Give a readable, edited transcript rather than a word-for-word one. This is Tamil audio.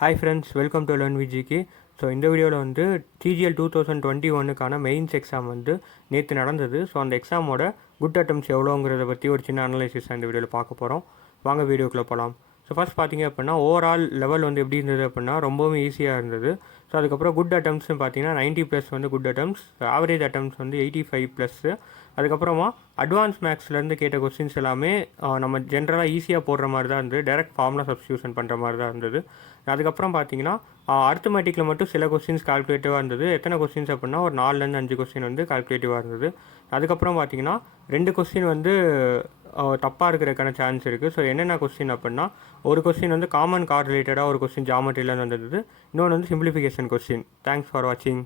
Hi friends, welcome to Learn with GK. So இந்த வீடியோவில் வந்து CGL 2021க்கான மெயின்ஸ் எக்ஸாம் வந்து நேற்று நடந்தது. ஸோ அந்த எக்ஸாமோட குட் அட்டம்ஸ் எவ்வளோங்கிறத பற்றி ஒரு சின்ன அனலைசிஸ் இந்த வீடியோவில் பார்க்க போகிறோம். வாங்க வீடியோக்குள்ளே போகலாம். ஸோ ஃபஸ்ட் பார்த்தீங்க அப்படின்னா ஓவரால் லெவல் வந்து எப்படி இருந்தது அப்படின்னா ரொம்பவும் ஈஸியாக இருந்தது. ஸோ அதுக்கப்புறம் குட் அட்டம்ஸ்னு பார்த்தீங்கன்னா 90+ வந்து குட் அட்டம்ஸ், ஆவரேஜ் அட்டம்ஸ் வந்து 85+. அதுக்கப்புறமா அட்வான்ஸ் மேக்ஸ்லேருந்து கேட்ட கொஸ்டின்ஸ் எல்லாமே நம்ம ஜென்ரலாக ஈஸியாக போடுற மாதிரி தான் இருந்தது. டைரக்ட் ஃபார்முலா சப்ஸ்டியூஷன் பண்ணுற மாதிரி தான் இருந்தது. அதுக்கப்புறம் பார்த்தீங்கன்னா அர்த்தமேட்டிக்கில் மட்டும் சில கொஸ்டின்ஸ் கால்குலேட்டிவாக இருந்தது. எத்தனை கொஸ்டின்ஸ் அப்படின்னா ஒரு 4லேருந்து 5 கொஸ்டின் வந்து கால்குலேட்டிவாக இருந்தது. அதுக்கப்புறம் பார்த்தீங்கன்னா 2 கொஸ்டின் வந்து தப்பாக இருக்கிறதுக்கான சான்ஸ் இருக்குது. ஸோ என்னென்ன கொஸ்டின் அப்படின்னா ஒரு கொஸ்டின் வந்து காமன் கார் ரிலேட்டடாக ஒரு கொஸ்டின் ஜாமெட்ரியிலேருந்து வந்தது, இன்னொன்று வந்து சிம்பிளிஃபிகேஷன் கொஸ்டின். தேங்க்ஸ் ஃபார் வாட்சிங்.